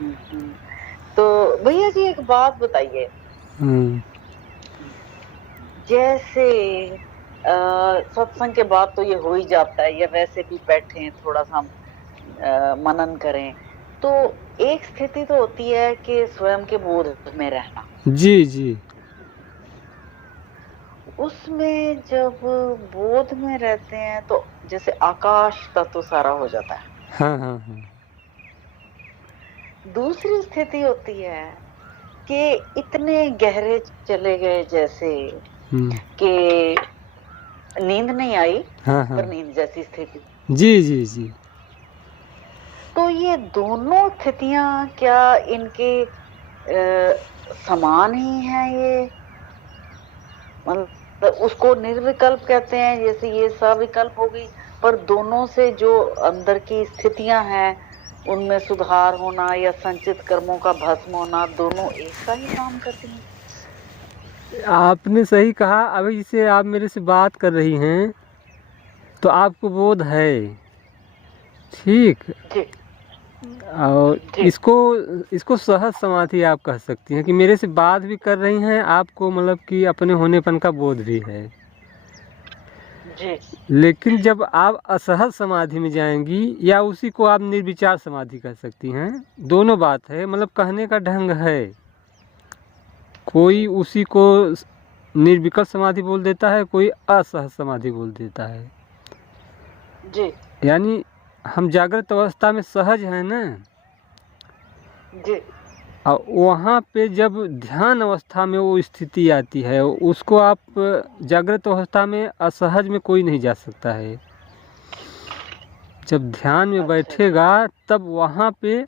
हम्म। तो भैया जी एक बात बताइए। हम्म। जैसे सत्संग के बाद तो ये हो ही जाता है, या वैसे भी बैठे हैं थोड़ा सा हम मनन करें, तो एक स्थिति तो होती है कि स्वयं के बोध में रहना। जी जी। उसमें जब बोध में रहते हैं तो जैसे आकाश तत्व सारा हो जाता है। हाँ हाँ हाँ। दूसरी स्थिति होती है कि इतने गहरे चले गए, जैसे हम्म। कि नींद नहीं आई, हाँ हाँ। पर नींद जैसी स्थिति। जी जी जी। तो ये दोनों स्थितियां क्या इनके समान ही हैं? ये मतलब उसको निर्विकल्प कहते हैं, जैसे ये सविकल्प हो गई, पर दोनों से जो अंदर की स्थितियां हैं उनमें सुधार होना या संचित कर्मों का भस्म होना, दोनों एक सा ही काम करती हैं। आपने सही कहा। अभी जैसे आप मेरे से बात कर रही हैं तो आपको बोध है, ठीक। जी और जी इसको इसको सहज समाधि आप कह सकती हैं कि मेरे से बात भी कर रही हैं, आपको मतलब कि अपने होनेपन का बोध भी है। जी लेकिन जब आप असहज समाधि में जाएंगी, या उसी को आप निर्विचार समाधि कह सकती हैं, दोनों बात है, मतलब कहने का ढंग है। कोई जी उसी को निर्विकल्प समाधि बोल देता है, कोई असहज समाधि बोल देता है। जी यानी हम जागृत अवस्था में सहज हैं ना, जी और वहाँ पे जब ध्यान अवस्था में वो स्थिति आती है, उसको आप जागृत अवस्था में असहज में कोई नहीं जा सकता है। जब ध्यान में अच्छा अच्छा। बैठेगा तब वहाँ पे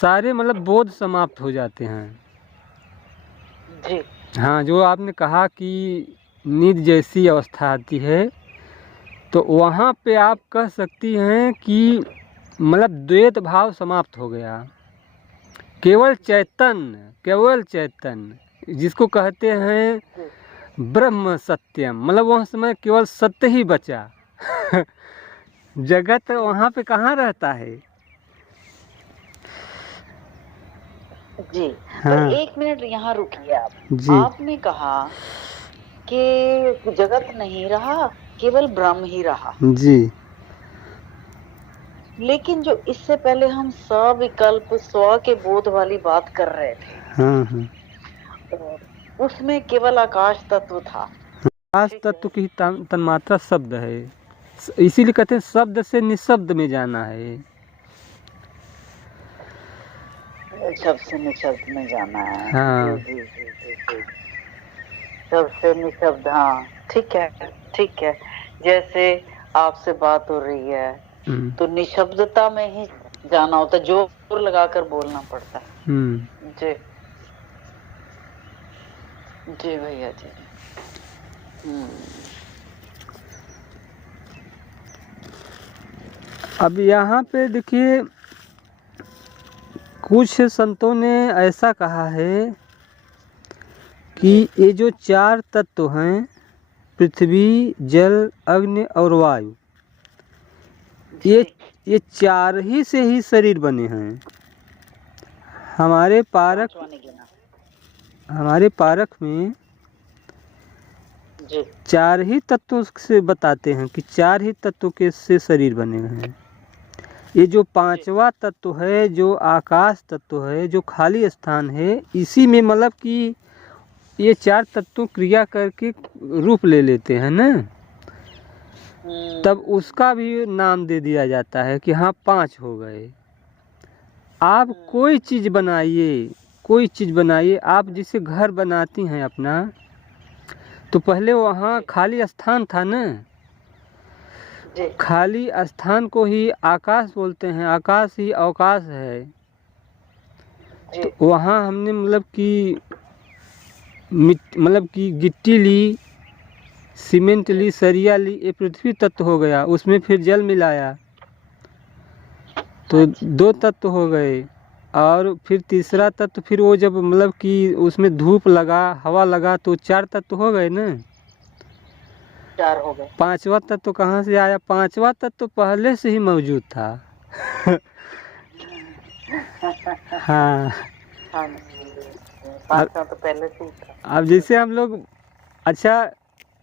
सारे मतलब बोध समाप्त हो जाते हैं। जी हाँ, जो आपने कहा कि नींद जैसी अवस्था आती है, तो वहाँ पे आप जी कह सकती हैं कि मतलब द्वैत भाव समाप्त हो गया। जी केवल चैतन्य जिसको कहते हैं जी ब्रह्म सत्यम, मतलब वह समय केवल सत्य ही बचा। जगत जी वहाँ पे कहाँ रहता है। जी। पर हाँ। एक मिनट यहाँ रुकिए आप। जी आपने कहा कि जगत नहीं रहा, केवल ब्रह्म ही रहा। जी। लेकिन जो इससे पहले हम सविकल्प स्व के बोध वाली बात कर रहे थे, हाँ हाँ। और उसमें केवल आकाश तत्व था। आकाश ठीक है। तत्व की तन्मात्रा शब्द है, इसीलिए कहते हैं शब्द से निशब्द में जाना है। शब्द से निशब्द में जाना है। जी हाँ। जी जी जी जी। शब्द से निशब्द, हाँ ठीक है। ठीक है। जैसे आपसे बात हो रही है हम्म। तो निशब्दता में ही जाना होता है, जोर लगाकर बोलना पड़ता हम्म। है। जी जी भैया जी। हम्म। अब यहाँ पे देखिए, कुछ संतों ने ऐसा कहा है कि जी ये जो चार तत्व हैं, पृथ्वी, जल, अग्नि और वायु, ये जी। ये चार ही से ही शरीर बने हैं। हमारे पारक पांचवा नहीं गिना। हमारे पारक में जी चार ही तत्वों से बताते हैं कि चार ही तत्वों के से शरीर बने हैं। ये जो जी पांचवा तत्व है, जो आकाश तत्व है, जो खाली स्थान है, इसी में मतलब कि ये चार तत्व क्रिया करके रूप ले लेते हैं ना, तब हम्म उसका भी नाम दे दिया जाता है कि हाँ, पांच हो गए। आप कोई हम्म चीज़ बनाइए, कोई चीज़ बनाइए, आप जिसे घर बनाती हैं अपना, तो पहले वहाँ जी खाली स्थान था ना, जी खाली स्थान को ही आकाश बोलते हैं, आकाश ही अवकाश है। जी तो वहाँ हमने मतलब कि मतलब कि गिट्टी ली, सीमेंट जी ली, सरिया ली, ये पृथ्वी तत्व हो गया, उसमें फिर जल मिलाया तो अच्छा। दो तत्व हो गए। और फिर तीसरा जी तत्व, फिर वो जब मतलब कि उसमें धूप लगा, हवा लगा, तो चार तत्व हो गए ना। चार हो गए। पांचवा तत्व कहाँ से आया? पांचवा तत्व पहले से ही मौजूद था। हाँ। हाँ जी, पास्ता तो पहले से ही था। अब जैसे हम लोग, अच्छा,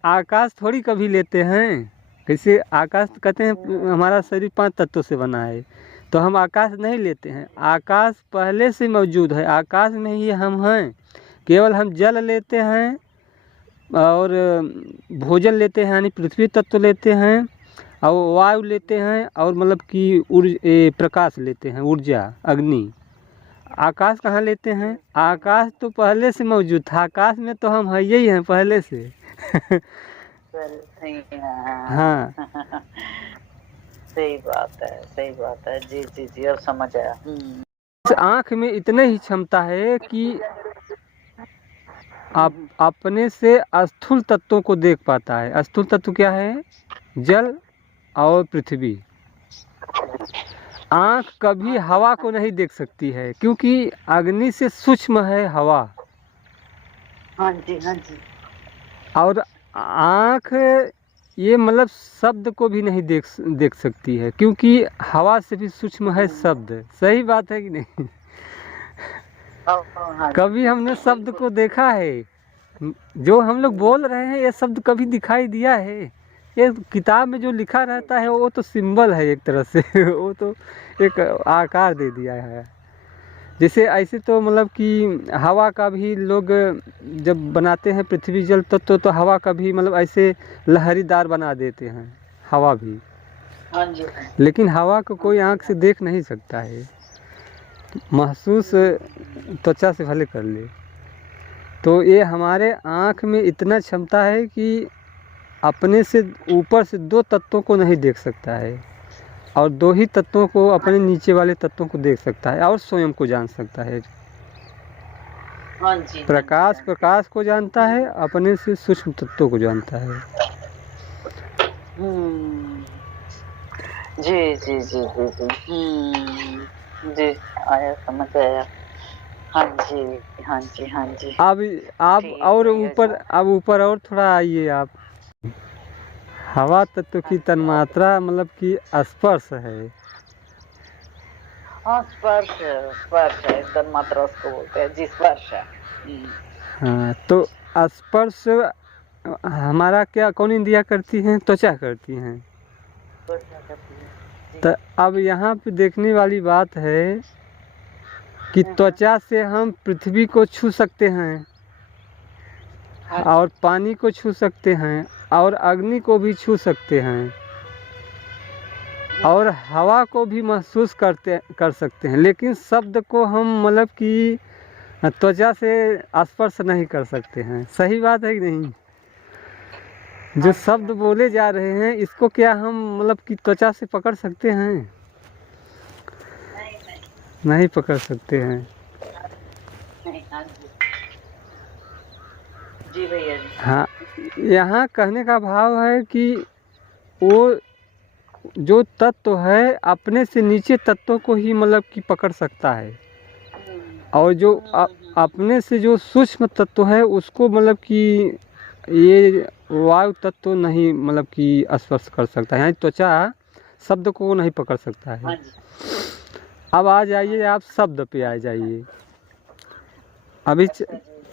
आकाश थोड़ी कभी लेते हैं। जैसे आकाश तो कहते हैं हमारा शरीर 5 तत्वों से बना है, तो हम आकाश नहीं लेते हैं। आकाश पहले से मौजूद है, आकाश में ही हम हैं। केवल हम जल लेते हैं और भोजन लेते हैं, यानी पृथ्वी तत्व लेते हैं, और वायु लेते हैं, और मतलब कि प्रकाश लेते हैं, ऊर्जा, अग्नि। आकाश कहाँ लेते हैं? आकाश तो पहले से मौजूद था, आकाश में तो हम है ही हैं पहले से। पहले से ही, हाँ। सही बात है, सही बात है। जी जी जी, अब समझ आया। इस आँख में इतने ही क्षमता है कि आप अपने से स्थूल तत्वों को देख पाता है। स्थूल तत्व क्या है? जल और पृथ्वी। आँख कभी हवा को नहीं देख सकती है, क्योंकि अग्नि से सूक्ष्म है हवा। हाँ जी, हाँ जी। और आँख ये मतलब शब्द को भी नहीं देख सकती है, क्योंकि हवा से भी सूक्ष्म है शब्द। सही बात है कि नहीं? हाँ जी, कभी हमने शब्द को देखा है? जो हम लोग बोल रहे हैं ये शब्द कभी दिखाई दिया है? ये किताब में जो लिखा रहता है वो तो सिंबल है एक तरह से। वो तो एक आकार दे दिया है। जैसे ऐसे तो मतलब कि हवा का भी लोग जब बनाते हैं पृथ्वी जल तत्व, तो हवा का भी मतलब ऐसे लहरीदार बना देते हैं हवा भी। हाँ जी। लेकिन हवा को कोई आँख से देख नहीं सकता है, महसूस त्वचा से भले कर ले। तो ये हमारे आँख में इतना क्षमता है कि अपने से ऊपर से 2 तत्वों को नहीं देख सकता है, और 2 ही तत्वों को, अपने नीचे वाले तत्वों को देख सकता है, और स्वयं को जान सकता है। हाँ जी, प्रकाश प्रकाश को जानता है, अपने से सूक्ष्म तत्वों को जानता है। जी जी जी जी जी। जी, आया, समझ आया। हाँ जी, हाँ जी, हाँ जी। अब आप ठीक और भैया ऊपर, जी। अब ऊपर और थोड़ा आइए आप। हवा तत्व की तन्मात्रा मतलब कि स्पर्श है। हाँ, स्पर्श है, स्पर्श है, तन्मात्रा उसको बोलते हैं जी, स्पर्श है। हाँ, तो स्पर्श हमारा क्या, कौन इंद्रियाँ करती हैं? त्वचा करती हैं। तो क्या करती है जी? तो अब यहाँ पे देखने वाली बात है कि त्वचा से हम पृथ्वी को छू सकते हैं, हाँ और जी, पानी को छू सकते हैं, और अग्नि को भी छू सकते हैं, और हवा को भी महसूस कर सकते हैं। लेकिन शब्द को हम मतलब कि त्वचा से स्पर्श नहीं कर सकते हैं। सही बात है कि नहीं? जो शब्द बोले जा रहे हैं, इसको क्या हम मतलब कि त्वचा से पकड़ सकते हैं? नहीं पकड़ सकते हैं। नहीं, हाँ जी। जी भैया जी। हाँ, यहाँ कहने का भाव है कि वो जो तत्व है अपने से नीचे तत्वों को ही मतलब कि पकड़ सकता है, और जो अपने से जो सूक्ष्म तत्व है उसको मतलब कि ये वायु तत्व नहीं मतलब कि स्पर्श कर सकता है, यानी त्वचा शब्द को नहीं पकड़ सकता है। हाँ जी। अब आ जाइए, आप शब्द पे आ जाइए। अभी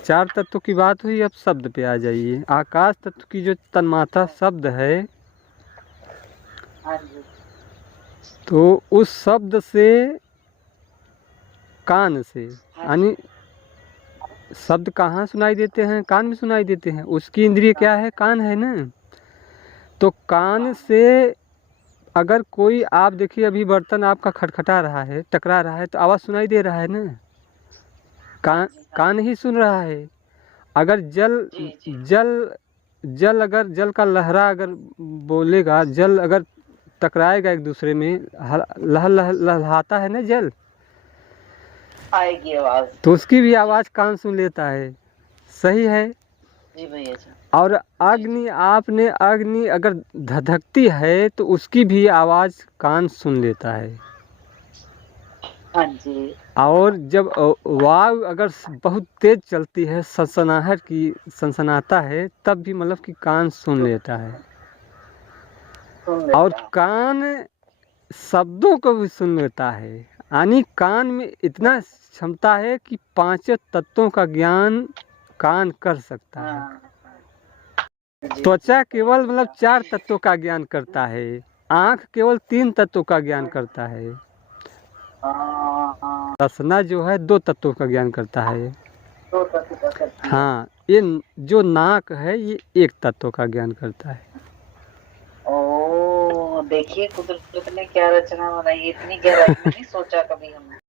4 तत्व की बात हुई, अब शब्द पे आ जाइए। आकाश तत्व की जो तन्मात्रा शब्द है, हाँ जी। तो उस शब्द से, कान से, यानी शब्द कहाँ सुनाई देते हैं? कान में सुनाई देते हैं। उसकी इंद्रिय क्या है? कान है ना। तो कान से अगर कोई, आप देखिए अभी बर्तन आपका खटखटा रहा है, टकरा रहा है, तो आवाज़ सुनाई दे रहा है ना। कान ही सुन रहा है। अगर जल जल अगर जल का लहरा अगर बोलेगा, जल अगर टकराएगा एक दूसरे में, लहलहाता है ना जल, आएगी आवाज। तो उसकी भी आवाज़ कान सुन लेता है। सही है। जी भैया जी। और अग्नि, आपने अग्नि अगर धधकती है तो उसकी भी आवाज़ कान सुन लेता है। हाँ जी। और जब वायु अगर बहुत तेज चलती है, सनसनाहट की सनसनाता है, तब भी मतलब कि कान सुन लेता है। और कान शब्दों को भी सुन लेता है। यानी कान में इतना क्षमता है कि पांचों तत्वों का ज्ञान कान कर सकता है। हाँ जी। त्वचा केवल मतलब 4 तत्वों का ज्ञान करता है, आंख केवल 3 तत्वों का ज्ञान करता है, हाँ, रसना जो है 2 तत्वों का ज्ञान करता है। दो तत्व का करती है। हाँ, ये जो नाक है ये 1 तत्व का ज्ञान करता है। ओ देखिए कुदरत ने क्या रचना बनाई है, इतनी गहराई में नहीं सोचा कभी हमने।